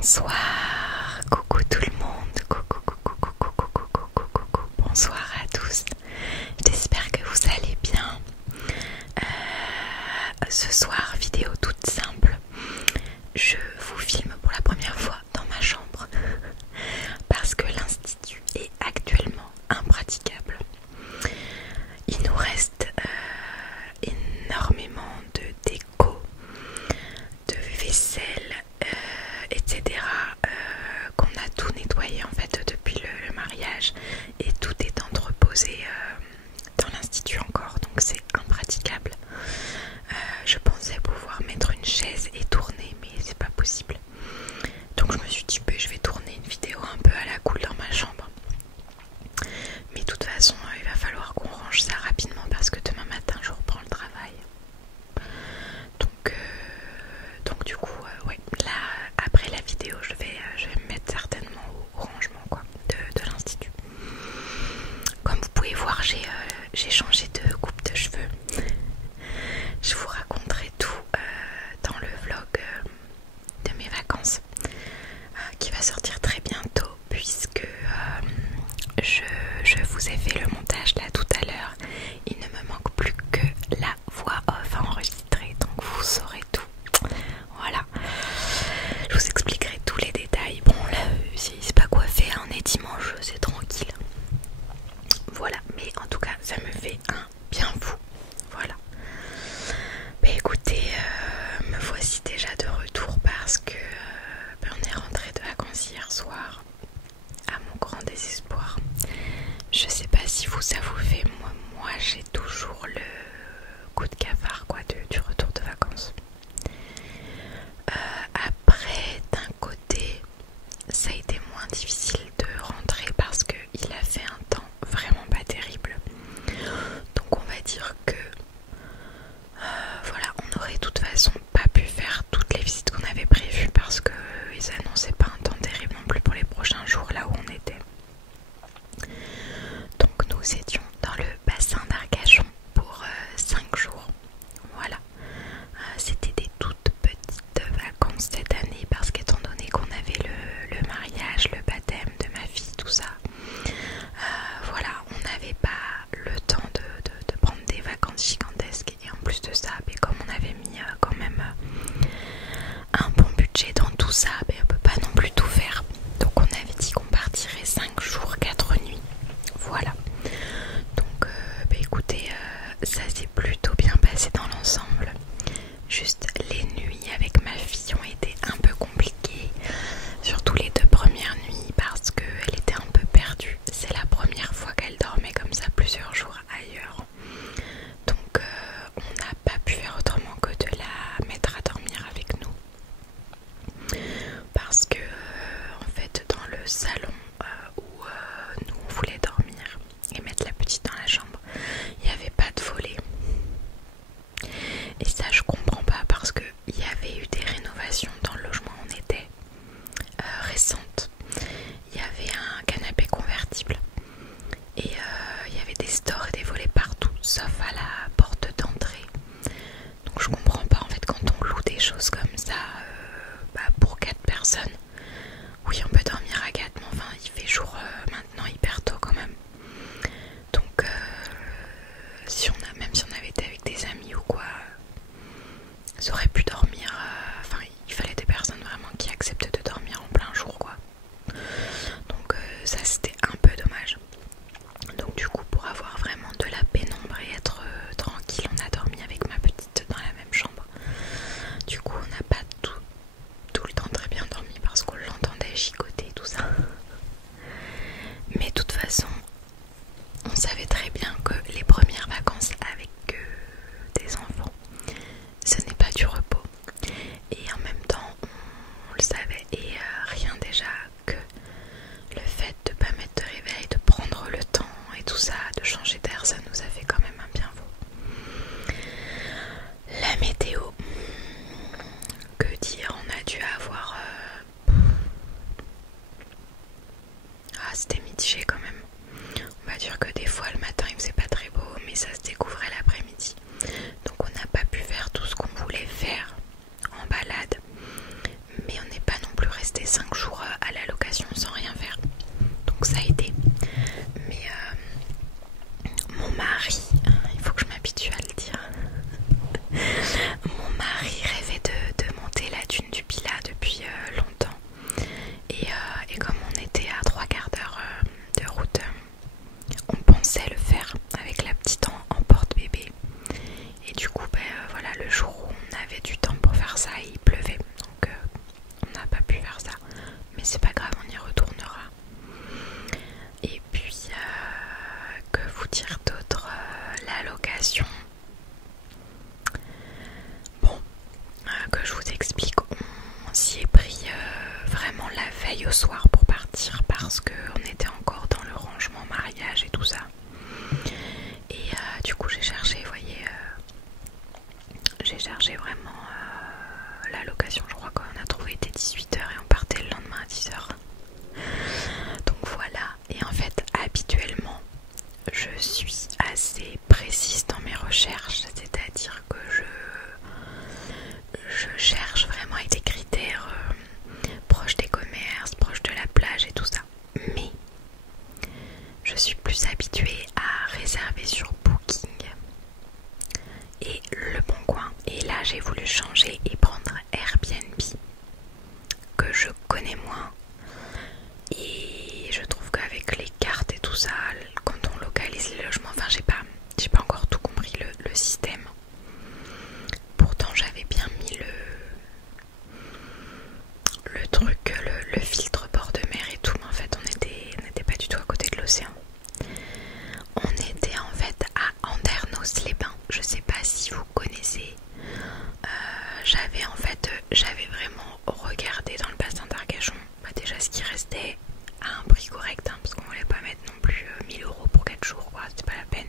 Bonsoir, coucou tout le monde, coucou, bonsoir à tous, j'espère que vous allez bien. Ce soir, vidéo toute simple, je vous filme pour la première fois dans ma chambre parce que l'institut est actuellement impraticable. Il nous reste énormément de déco, de vaisselle, etc. Qu'on a tout nettoyé en fait depuis le mariage et tout est entreposé dans l'institut encore, donc c'est impraticable. Je pensais pouvoir mettre une chaise et tourner, mais c'est pas possible. Donc je me suis dit je vais tourner une vidéo un peu à la cool dans ma chambre. Mais de toute façon il va falloir qu'on range ça rapidement parce que demain matin je reprends le travail. Donc du coup ouais, là après la vidéo je vais me mettre certainement au rangement quoi, de l'institut. Comme vous pouvez voir j'ai changé de coupe de cheveux. Je vous raconterai tout dans le vlog de mes vacances qui va sortir très bientôt puisque je vous ai fait le montage là tout à l'heure. Il ne me manque plus que la voix off à enregistrer, donc vous saurez tout. Voilà, je vous expliquerai tous les détails. Bon là c'est pas coiffé, on est dimanche, c'est tranquille. Voilà, mais en tout cas ça me fait un bien fou. Voilà. Bah écoutez, me voici déjà de retour parce que on est rentré de vacances hier soir. À mon grand désespoir. Je sais pas si vous ça vous fait, moi j'ai toujours le coup de cafard quoi du retour de vacances. Après d'un côté ça a été moins difficile de rentrer parce que il a fait un temps vraiment pas terrible. Donc on va dire que voilà, on aurait de toute façon pas pu faire toutes les visites qu'on avait prévues parce que ils annonçaient pas un temps terrible non plus pour les prochains jours là où on était. Donc nous étions dans le bassin d'Arcachon pour 5 jours. Voilà, c'était des toutes petites vacances cette année parce qu'étant donné qu'on avait le mariage, le baptême de ma fille, tout ça, voilà, on n'avait pas le temps de prendre des vacances gigantesques. Et en plus de ça, comme on avait mis quand même un bon budget dans tout ça, on peut pas non plus tout faire. Donc on avait dit qu'on partirait 5 jours, 4 nuits. Voilà. Donc écoutez, ça s'est plutôt bien passé dans l'ensemble. Juste les nuits avec ma fille ont été un peu compliquées. Surtout les 2 premières nuits parce qu'elle était un peu perdue. C'est la première fois qu'elle dormait comme ça plusieurs jours ailleurs. Donc on n'a pas pu faire autrement que de la mettre à dormir avec nous. Parce que en fait dans le salon où nous on voulait dormir et mettre la petite dans la chambre, il n'y avait pas de volet. Et ça je comprends pas parce que il y avait eu des rénovations dans le logement où on était récentes. Il y avait un canapé convertible et il y avait des stores et des volets partout sauf à la porte d'entrée. Donc je comprends pas en fait quand on loue des choses comme ça pour 4 personnes. Oui on peut dormir à 4 mais enfin il fait jour maintenant hyper tôt quand même. Donc même si on avait été avec des amis ou quoi, ça aurait pu dormir, enfin il fallait des personnes vraiment qui acceptent de dormir en plein jour quoi. Donc ça c'était un peu dommage. Donc du coup pour avoir vraiment de la pénombre et être tranquille, on a dormi avec ma petite dans la même chambre. Du coup on n'a pas tout le temps très bien dormi parce qu'on l'entendait chicoter le soir pour partir parce qu'on était encore dans le rangement mariage et tout ça. Et du coup j'ai cherché, vous voyez, j'ai cherché vraiment la location. Je crois qu'on a trouvé était 18h et on partait le lendemain à 10h. Donc voilà, et en fait habituellement je suis assez précise dans mes recherches, c'est-à-dire que je cherche vraiment avec des critères proches des commerces, proches de la plage et tout ça. Mais je suis plus habituée à réserver sur Booking et Le Bon Coin. Et là j'ai voulu changer et prendre Airbnb, que je connais moins. Et je trouve qu'avec les cartes et tout ça, quand on localise les logements, enfin j'ai pas encore tout compris le système. Pourtant j'avais bien mis le truc, le filtre bord de mer et tout, mais en fait on n'était pas du tout à côté de l'océan. On était en fait à Andernos-les-Bains, je sais pas si vous connaissez. J'avais vraiment regardé dans le bassin d'Arcachon, déjà ce qui restait à un prix correct, hein, parce qu'on voulait pas mettre non plus 1000 € pour 4 jours, quoi, c'était pas la peine.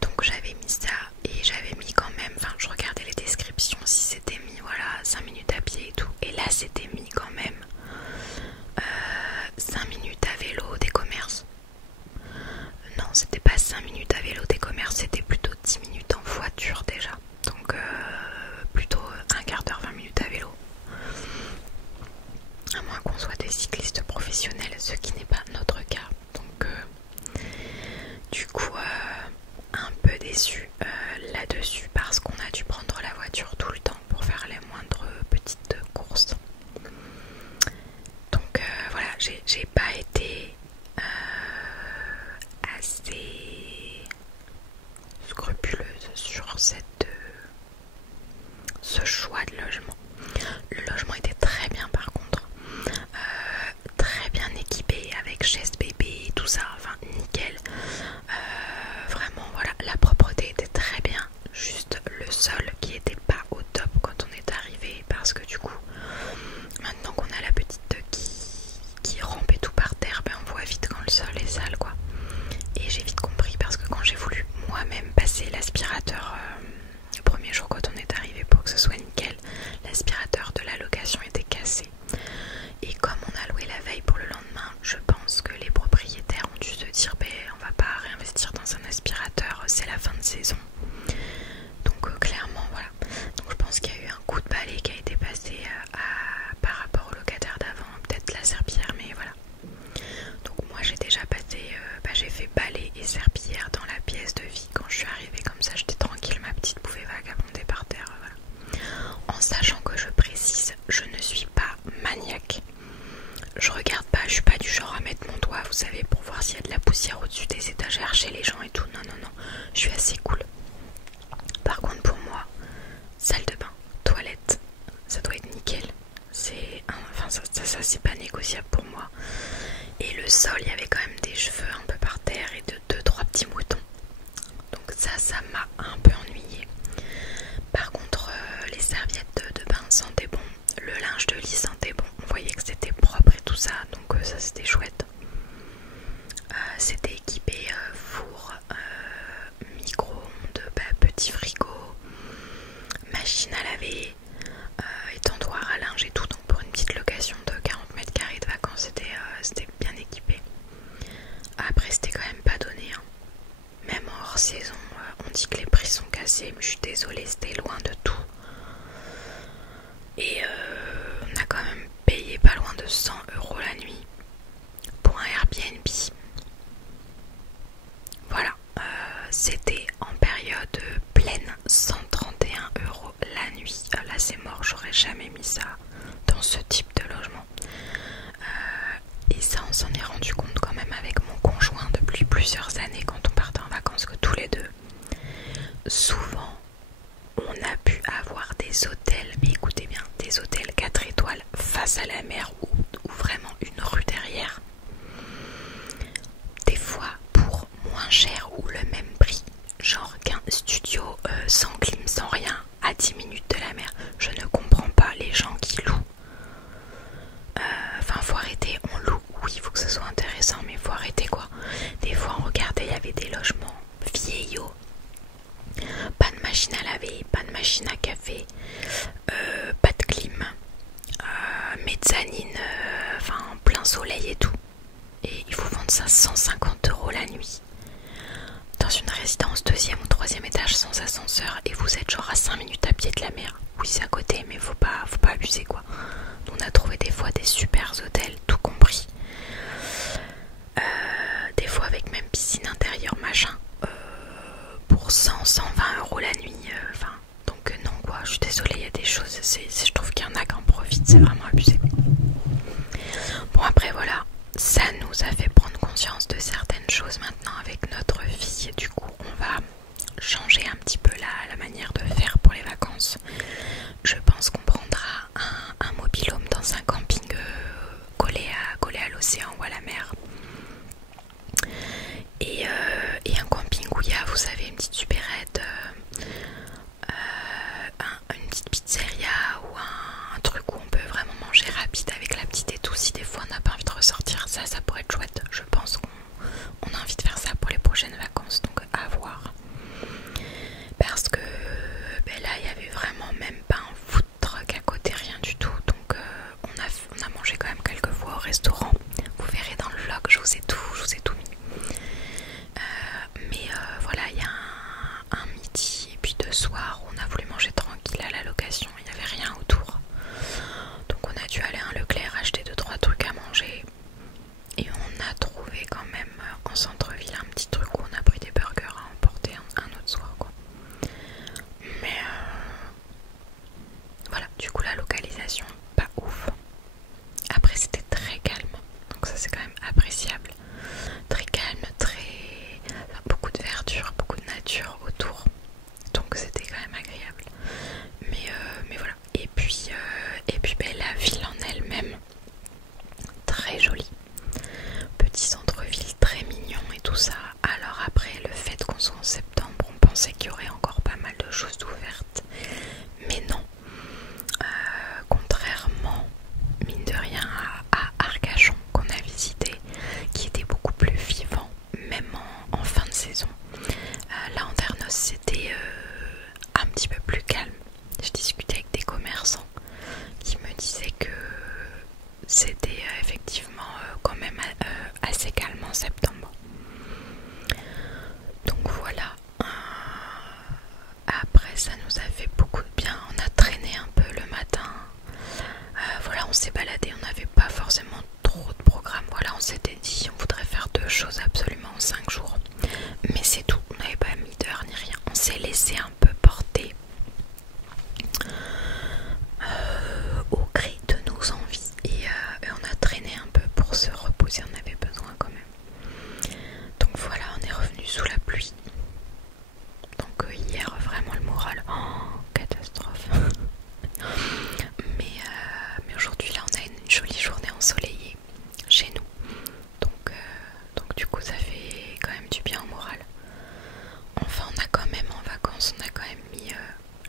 Donc j'avais mis ça et j'avais mis quand même, enfin je regardais les descriptions si c'était mis, voilà, 5 minutes à pied et tout. Et là c'était mis quand même 5 minutes à vélo des commerces. Non, c'était pas 5 minutes à vélo des commerces, c'était plutôt 10 minutes en voiture déjà. Donc plutôt un quart d'heure, 20 minutes à vélo. À moins qu'on soit des cyclistes professionnels, ce qui n'est pas notre cas. Donc du coup un peu déçue là-dessus parce qu'on a dû prendre la voiture tout le temps pour faire les moindres petites courses. Donc voilà, j'ai pas été assez scrupuleuse sur ce choix de logement. Le logement était très bien par contre, très bien équipé avec chaise bébé et tout ça, enfin nickel. Vraiment voilà, la propreté était très bien, juste le sol qui était pas au top quand on est arrivé, parce que du coup maintenant qu'on a la petite qui rampe et tout par terre, ben on voit vite quand le sol est sale, quoi. Et j'ai vite compris parce que quand j'ai voulu moi-même passer l'aspirateur le premier jour quand on est arrivé pour que ce soit nickel, l'aspirateur de la location était cassé. Et comme on a loué la veille pour le lendemain, je pense que les propriétaires ont dû se dire on va pas réinvestir dans un aspirateur, c'est la fin de saison. Donc clairement voilà. Donc je pense qu'il y a eu un coup de balai qui a été passé par rapport au locataire d'avant, peut-être la serpillière, mais voilà. Donc moi j'ai déjà passé, j'ai fait balai et serpillière dans la pièce de vie quand je suis arrivée, comme ça j'étais tranquille, ma petite pouvait vagabonder par terre, voilà. En sachant que je précise, je ne suis pas maniaque. Je regarde pas, je suis pas du genre à mettre mon doigt, vous savez, pour voir s'il y a de la poussière au-dessus des étagères chez les gens et tout. Non, je suis assez cool. Par contre pour moi, salle de bain, toilette, ça doit être nickel. Ça c'est pas négociable pour moi. Et le sol, il y avait quand même des cheveux un peu par terre et de 2-3 petits moutons. Donc ça m'a un peu ennuyée. Par contre, les serviettes de bain sentaient bon, le linge de lit sentait bon. On voyait que c'était propre et tout ça, donc ça c'était chouette. C'était équipé four, micro-ondes, petit frigo, machine à laver, étendoir à linge et tout. Donc pour une petite location de 40 mètres carrés de vacances, c'était bien équipé. Après c'était quand même pas donné, hein. Même hors saison, on dit que les prix sont cassés, mais je suis désolée, c'était loin de tout. Et on a quand même payé pas loin de 100 € la nuit pour un Airbnb. Voilà, c'était en période pleine, 131 € la nuit. Là c'est mort, j'aurais jamais mis ça dans ce type de logement. Et ça on s'en est rendu compte quand même avec mon conjoint depuis plusieurs années quand on partait en vacances, que tous les deux, souvent on a pu avoir des hôtels, mais écoutez bien, des hôtels 4 étoiles face à la mer ou vraiment une rue derrière. Des fois pour moins cher ou le même prix, genre qu'un studio sans clim, sans rien, à 10 minutes de la mer. Je ne comprends pas les gens qui louent. Enfin imposant, mais faut arrêter quoi. Des fois on regardait, il y avait des logements vieillots, pas de machine à laver, pas de machine à café, pas de clim, mezzanine, enfin plein soleil et tout. Et il faut vendre ça 150 € la nuit. Dans une résidence 2e ou 3e étage sans ascenseur, et vous êtes genre à 5 minutes à pied de la mer. Oui, c'est à côté, mais faut pas abuser quoi. Nous, on a trouvé des fois des super hôtels, tout compris. Des fois avec même piscine intérieure, machin, pour 100-120 € la nuit. Donc non quoi, je suis désolée, il y a des choses, je trouve qu'il y en a qui en profitent, c'est vraiment abusé. Bon après voilà, ça nous a fait prendre conscience de certaines choses maintenant avec notre fille. Du coup on va changer un petit peu la manière de faire pour les vacances. Je pense qu'on prendra un mobil-home dans un camping collé à l'océan ou à la mer. Et un camping où il y a, vous savez, une petite supérette, une petite pizzeria ou un truc où on peut vraiment manger rapide avec la petite et tout. Si des fois on n'a pas envie de ressortir, ça pourrait être chouette. Je pense qu'on a envie de faire ça pour les prochaines vacances, donc à voir. Parce que là il y avait vraiment même pas un food truck à côté, rien du tout. Donc on a mangé quand même quelques fois au restaurant. Vous verrez dans le vlog, je vous ai tout mis. Mais voilà, il y a un midi et puis de soir où on a voulu manger tranquille à la location, il n'y avait rien autour. Donc on a dû aller à un Leclerc acheter 2-3 trucs à manger. Et on a trouvé quand même en centre-ville un petit truc où on a pris des burgers à emporter un autre soir quoi. Mais voilà, du coup la localisation, pas ouf. Après c'était très calme, donc ça c'est quand même appréciable. Très calme, beaucoup de verdure, beaucoup de nature autour. Donc c'était quand même agréable. Mais voilà. Et puis la ville en elle-même, très jolie. Petit centre-ville très mignon et tout ça. Alors après le fait qu'on soit en septembre, on pensait qu'il y aurait encore pas mal de choses d'ouvertes. Mais non. Contrairement, mine de rien, à Arcachon qu'on a visité, qui était beaucoup plus vivant, même en fin de saison. Là, Andernos, c'était un petit peu plus calme. Je discutais avec des commerçants qui me disaient que c'était effectivement quand même assez calme en septembre. Donc voilà. Après, ça nous a fait beaucoup de bien. On a traîné un peu le matin. Voilà, on s'est baladé. On n'avait pas forcément trop de programme. Voilà, on s'était dit on voudrait faire 2 choses absolument en 5 jours. Mais c'est tout. On n'avait pas mis d'heure ni rien. On s'est laissé un peu porter au gré de nos envies. Et on a traîné un peu pour se reposer. On avait besoin quand même. Donc voilà, on est revenu sous la pluie. Donc hier, vraiment le moral, catastrophe. mais aujourd'hui, là, on a une jolie journée ensoleillée chez nous. Donc du coup, ça fait quand même du bien au moral. Enfin, on a quand même en vacances, on a quand même mis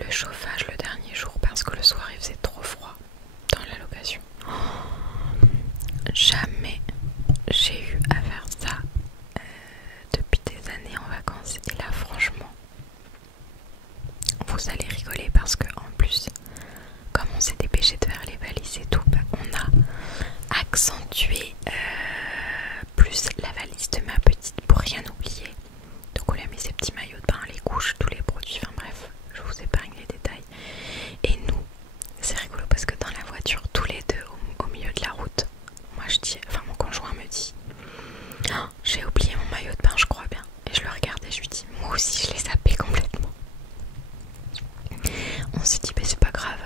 le chauffage le dernier jour parce que le soir, il faisait trop froid dans la location. Jamais j'ai eu à faire ça depuis des années en vacances. Et là, franchement, vous allez rigoler parce que en plus, comme on s'est dépêché de faire les valises et tout, on a accentué plus la valise de ma petite pour rien oublier. Donc on lui a mis ses petits maillots de bain, les couches, tous les produits, enfin bref, je vous épargne les détails. Et nous, c'est rigolo parce que dans la voiture, tous les deux au milieu de la route, mon conjoint me dit oh, j'ai oublié mon maillot de bain, je crois bien. Et je le regarde et je lui dis moi aussi je l'ai zappé complètement. On s'est dit c'est pas grave,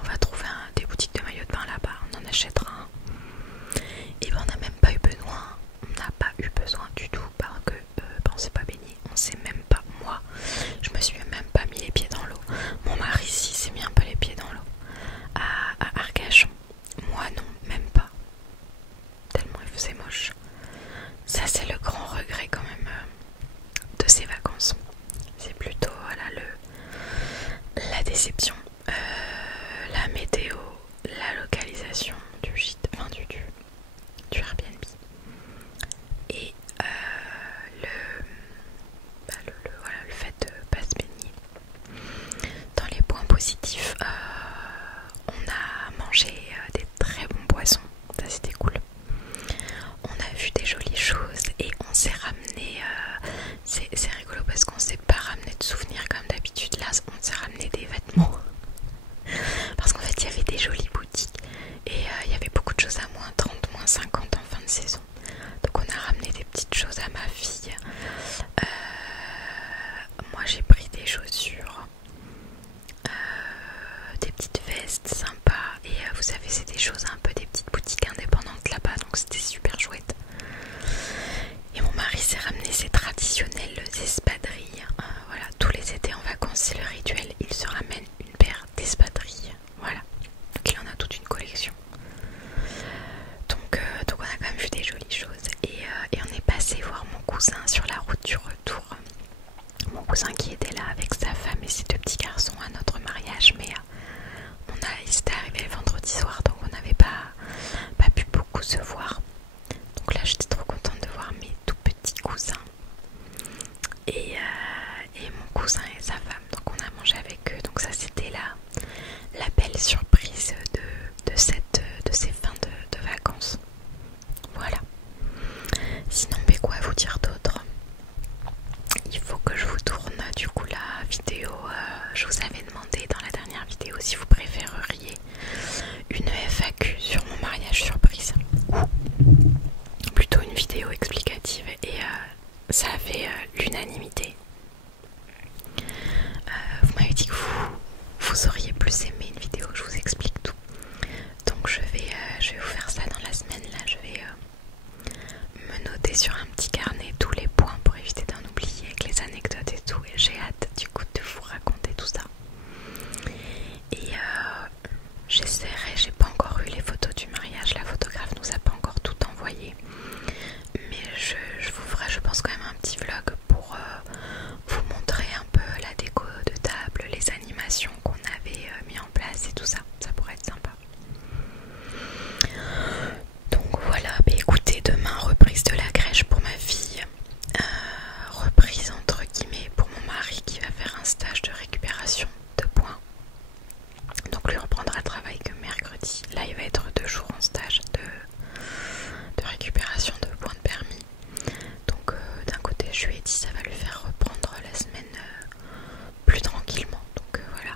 on va trouver des boutiques de maillots de bain là-bas, on en achètera un. Et on n'a même pas eu besoin, du tout parce que on s'est pas baigné, on s'est même pas, moi je me suis même pas mis les pieds dans l'eau. Mon mari si s'est mis un peu les pieds dans l'eau à Arcachon, moi non, même pas, tellement il faisait moche. Ça c'est le grand regret quand même de ces vacances. C'est plutôt voilà, la déception, la météo, la localisation du gîte, enfin du Airbnb. ces deux petits garçons à notre mariage, mais il s'était arrivé le vendredi soir, donc on n'avait pas pu beaucoup se voir. Donc là j'étais trop contente de voir mes tout petits cousins et mon cousin et sa femme, donc on a mangé avec eux. Donc ça c'était la belle surprise de ces fins de vacances. Voilà. Sinon, mais quoi vous dire d'autre? Il faut que je vous tourne du coup la vidéo. Je vous avais demandé dans la dernière vidéo si vous préféreriez une FAQ sur mon mariage surprise ou plutôt une vidéo explicative, et ça a fait l'unanimité. Vous m'avez dit que vous auriez plus aimé une vidéo où je vous explique tout. Donc je vais vous faire ça dans la semaine là. Je vais me noter sur un petit carnet tous les points pour éviter d'en oublier, avec les anecdotes et tout, et j'ai hâte du coup de vous raconter tout ça. Et j'essaierai, j'ai pas encore eu les photos du mariage, la photographe nous a pas encore tout envoyé, mais je vous ferai, je pense, quand même un petit vlog pour vous montrer un peu la déco de table, les animations qu'on avait mis en place et tout ça. Ça pourrait être sympa. Donc voilà, bah écoutez, demain reprise de la crèche pour ma fille, reprise entre guillemets pour mon mari qui va faire un stage de récupération de points. Donc lui reprendra le travail que mercredi. Là il va être 2 jours en stage de récupération de points de permis. Donc d'un côté je lui ai dit ça va lui faire reprendre la semaine plus tranquillement. Donc voilà.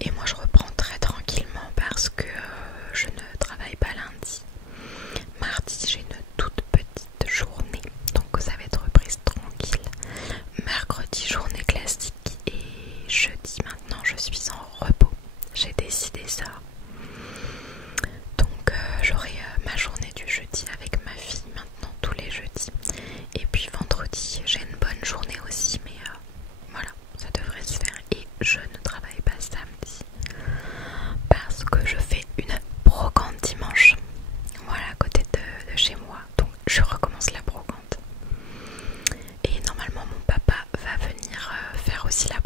Et moi je reprends très tranquillement parce que je ne travaille pas lundi. Mardi j'ai une toute petite journée, donc ça va être reprise tranquille. Mercredi journée classique, et jeudi maintenant je suis en repos. J'ai décidé ça. Donc j'aurai ma journée du jeudi avec ma fille maintenant tous les jeudis. Et puis vendredi j'ai une bonne journée aussi, mais voilà, ça devrait se faire. Et je ne travaille pas samedi parce que je fais une brocante dimanche. Voilà, à côté de chez moi. Donc je recommence la brocante. Et normalement mon papa va venir faire aussi la